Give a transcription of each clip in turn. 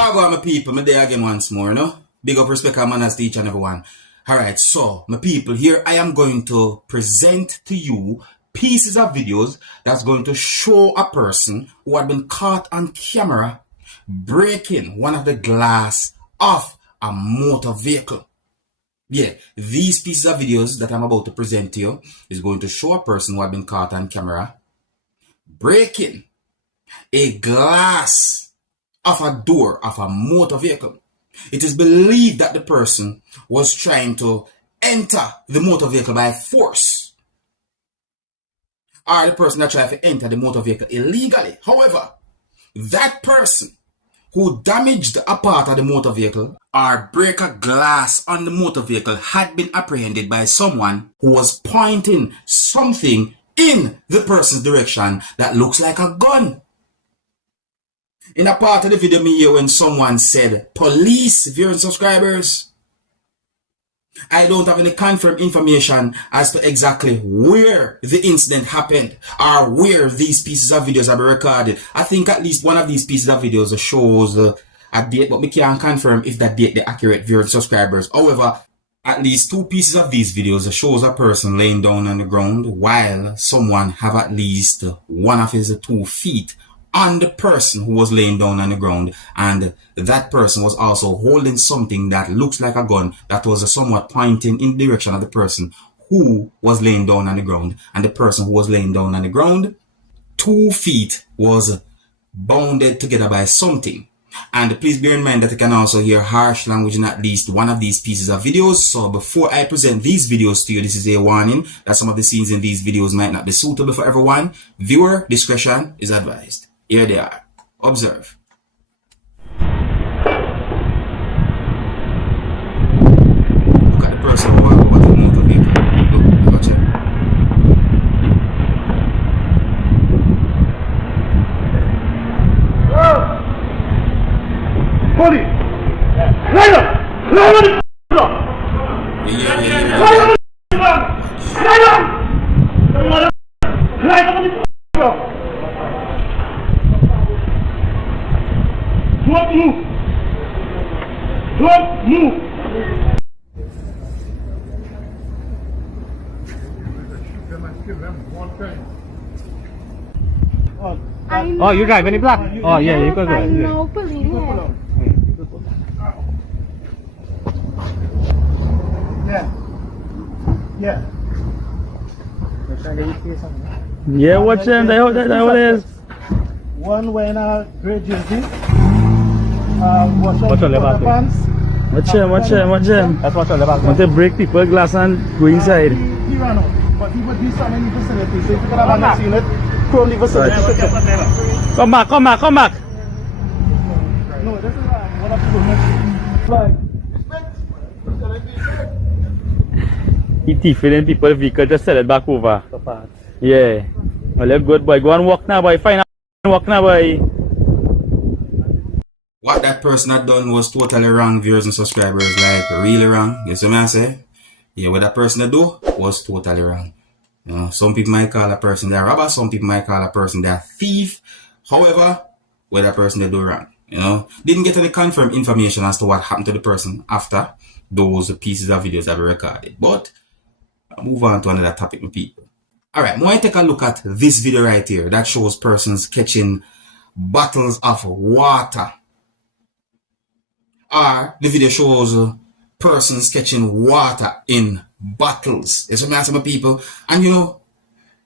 Well, my people, my day again once more, no? Big up, respect, and manners to each and everyone. Alright, so, my people, here I am going to present to you pieces of videos that's going to show a person who had been caught on camera breaking one of the glass of a motor vehicle. Yeah, these pieces of videos that I'm about to present to you is going to show a person who had been caught on camera breaking a glass of a door of a motor vehicle. It is believed that the person was trying to enter the motor vehicle by force, or the person that tried to enter the motor vehicle illegally. However, that person who damaged a part of the motor vehicle or break a glass on the motor vehicle had been apprehended by someone who was pointing something in the person's direction that looks like a gun. In a part of the video me hear when someone said police viewing subscribers. I don't have any confirmed information as to exactly where the incident happened or where these pieces of videos have been recorded. I think at least one of these pieces of videos shows a date, but we can't confirm if that date the accurate viewing subscribers. However, at least two pieces of these videos shows a person laying down on the ground while someone have at least one of his 2 feet on the person who was laying down on the ground, and that person was also holding something that looks like a gun that was somewhat pointing in the direction of the person who was laying down on the ground. And the person who was laying down on the ground, 2 feet was bounded together by something. And please bear in mind that you can also hear harsh language in at least one of these pieces of videos. So before I present these videos to you, this is a warning that some of the scenes in these videos might not be suitable for everyone. Viewer discretion is advised. Here they are. Observe. Look at the person who was the motor vehicle. Look, watch it. Police! Line up! Line up! Don't move! Don't move! Oh, you drive any black? Oh, yeah, you go I drive. know, police. Yeah. Yeah, watch them. That what it is. One wearing a grey jersey. Watch your left pants. Watch them. That's what's all about. Want to break people glass and go inside. He ran out, but he would do something in the vicinity. So if you could have a next unit, chrome the vicinity. Come back. No, this is one of the next flag. He thieving people vehicle, just sell it back over. Yeah. Well, let good boy. Go and walk now, boy. Fine. Walk now, boy. What that person had done was totally wrong, viewers and subscribers. Like, really wrong. You see what I say? Yeah, what that person had do was totally wrong. You know, some people might call a person a robber, some people might call a person a thief. However, what that person had do wrong. You know, didn't get any confirmed information as to what happened to the person after those pieces of videos that were recorded. But I'll move on to another topic, my people. Alright, now I take a look at this video right here that shows persons catching bottles of water. Or the video shows persons catching water in bottles. It's what I'm asking my people. And you know,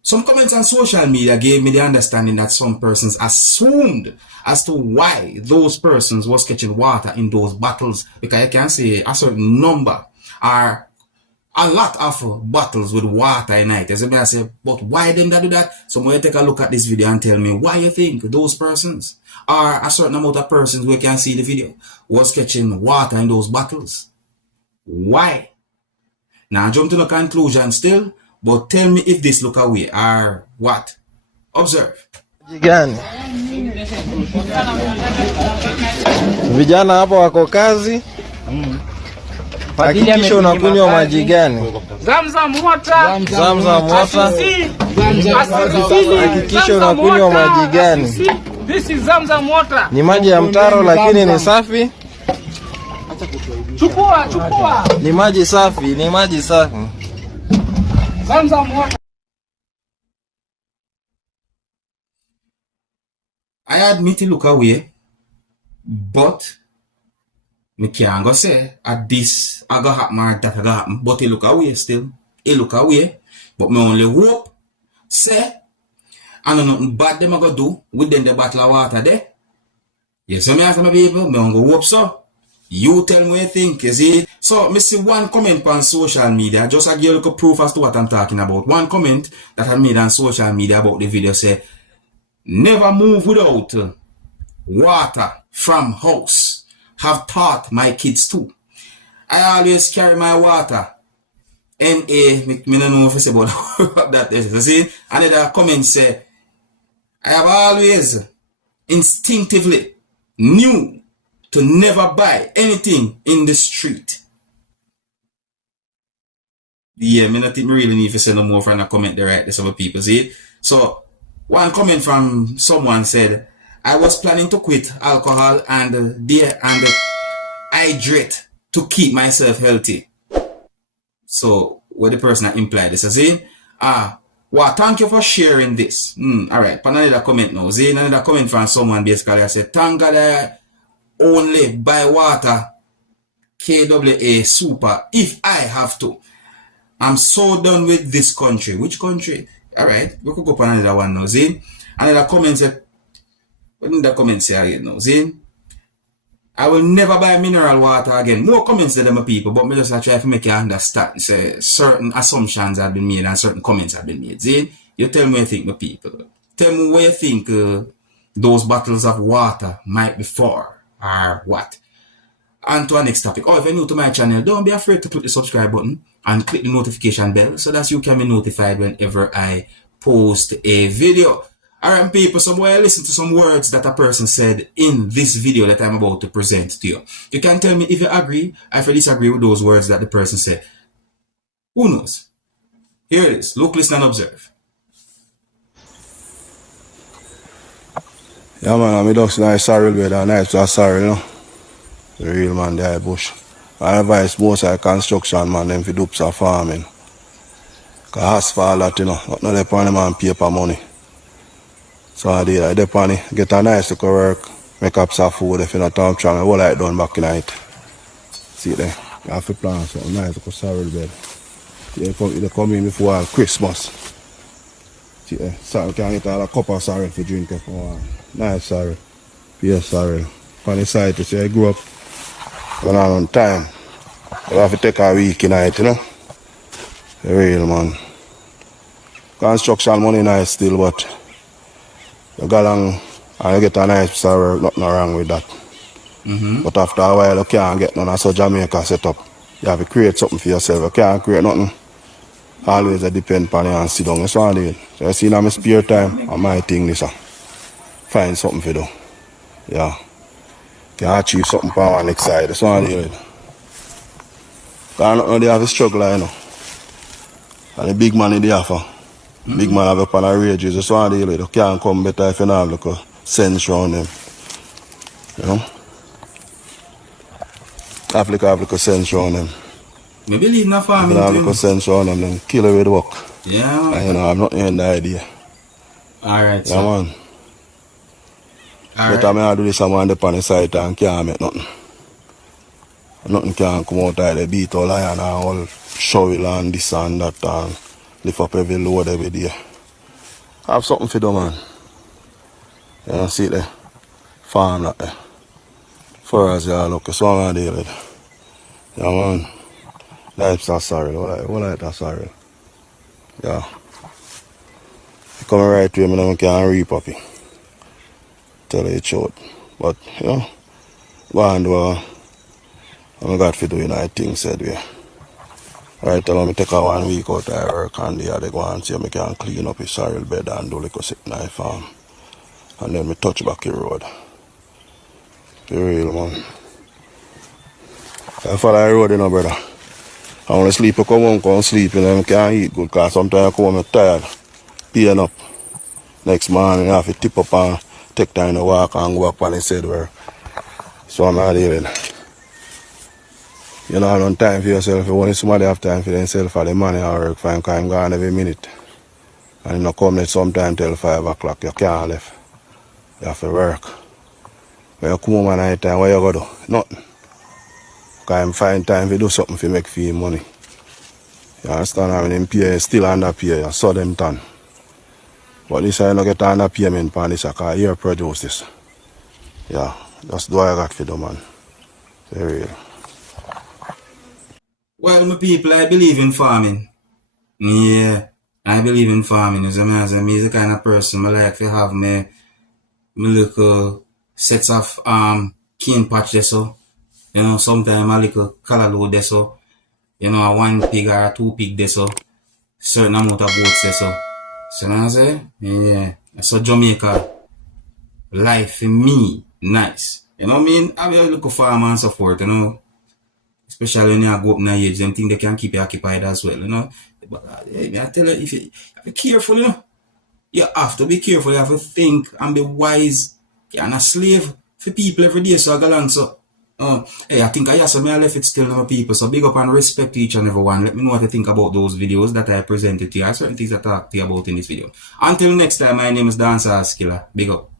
some comments on social media gave me the understanding that some persons assumed as to why those persons was catching water in those bottles. Because I can say a certain number or a lot of bottles with water in it. As I say, but why them that do that? So I'm going to take a look at this video and tell me why you think those persons or a certain amount of persons we can see the video was catching water in those bottles. Why? Now jump to the conclusion still, but tell me if this look away or what. Observe. Vijana hapo wako kazi. Hakikisha unakunywa maji gani? Zamzam water. Zamzam water. Hakikisha unakunywa maji gani? This is Zamzam water. Ni maji ya mtaro lakini ni safi. Chukua, chukua. Ni maji safi, ni maji safi. Zamzam water. I admit it look away, but me can't go say at this I got happen or that I got happen, but it look away still. It look away, but me only hope say I know nothing bad them I go do within the bottle of water there. Yes, so me ask my people, me only hope so. You tell me what you think, you see? So, me see one comment on social media, just to give you a proof as to what I'm talking about. One comment that I made on social media about the video say, never move without water from house. Have taught my kids too. I always carry my water. N.A. Me don't know if I say about that. You see? Another comment say, I have always instinctively knew to never buy anything in the street. Yeah, me not think me really need to say no more from a comment there, right? There's some people, see? So, one comment from someone said, I was planning to quit alcohol and hydrate to keep myself healthy. So, what the person implied this, see? Well, thank you for sharing this. Alright, another comment now. See, another comment from someone basically I said, thank God I only buy water KWA super if I have to. I'm so done with this country. Which country? Alright, we could go for another one now. See? Another comment said, what did the comment say again now? See? I will never buy mineral water again. More comments than them people, but me just try to make you understand. Say certain assumptions have been made and certain comments have been made. See? You tell me what you think, my people. Tell me what you think those bottles of water might be for or what. And to our next topic. Oh, if you're new to my channel, don't be afraid to click the subscribe button and click the notification bell so that you can be notified whenever I post a video. Alright, people, somewhere listen to some words that a person said in this video that I'm about to present to you. You can tell me if you agree or if you disagree with those words that the person said. Who knows? Here it is. Look, listen, and observe. Yeah, man, I'm just nice sorrel better, nice to sorrel, you know. The real man, the bush. I advise most of the construction man, them for dupes of farming. Because asphalt that, you know, not the pan man paper money. So I did, I did on get a nice to work, make up some food if you're not time trying, all I done back in night. See there, you have to plant something nice to sorrel bed. They come in before Christmas. See there, so we can get all a cup of sorrel for drink if you want. Nice sorrel, pure sorrel. On the side to say I grew up when I'm on time. You have to take a week in night, you know. The real man. Construction money nice still, but you go along and you get a nice sorrel, nothing wrong with that. But after a while you can't get none of so Jamaica set up. You have to create something for yourself. You can't create nothing. Always depend on you and sit down. That's what I did. So you see in my spare time, I might think this. Find something for do. Yeah. Can achieve something for our next side. That's what I did. Because they have a struggle, you know. And the big money they have. Big man have up on a rages. That's what I did. You can't come better if you don't have like a sense around them. You know? Have like a sense around them. I believe in a farming. Have like a sense around them, then kill away the work. Yeah, man. And, you know, I'm not in the idea. Alright, yeah, man. Alright. Better I do this someone on the side and can't make nothing. Nothing can come out of the beat all iron and all shovel and this and that and lift up every load every day. Have something for them, man. You know, see there? Farm that there. For us, yeah, look, it's one of the yeah, man. Life's a sorry, what like that sorry? Yeah. You come right way, I can't reap up it. Tell you the truth. But, you know, go and do I got to do United things said we. Right, tell me take a 1 week out of work and they go and see me can clean up his sorrel bed and do like a sick knife farm. And then me touch back the road. The real man. I follow the road, you know, brother. I want to sleep, I come home, come sleep, and I can't eat good because sometimes I come home tired, peeing up. Next morning I have to tip up and take time to walk and go back on his head where. So I'm not dealing. You know, no time for yourself. You want somebody have time for themselves for the money or work for him, because I'm gone every minute. And you know, come there sometime till 5 o'clock. You can't leave. You have to work. When you come home at night time, what you go do? Nothing. Because I find time to do something to make feel money. You understand? I mean, them pay still underpay you, so them done. But this I don't get underpayment on this because you produce this. Yeah, that's what I got for the man. Very real. Well, my people, I believe in farming. Yeah, I believe in farming. As I say, me is the kind of person I like to have my little sets of cane patch there so. You know, sometimes a little color load there so. You know, a 1 pig or a 2 pig there so. Certain amount of goats there so. So I say, yeah. So Jamaica life for me nice. You know what I mean? I will look for farm and so forth, you know. Especially when you go up in the age, them think they can keep you occupied as well, you know. But I tell you, if you be careful, you know. You have to be careful, you have to think and be wise. You're not a slave for people every day, so I go along. So, hey, I think I left it still to people. So big up and respect to each and every one. Let me know what you think about those videos that I presented to you. Certain things I talked to you about in this video. Until next time, my name is Dancehall Skilla. Big up.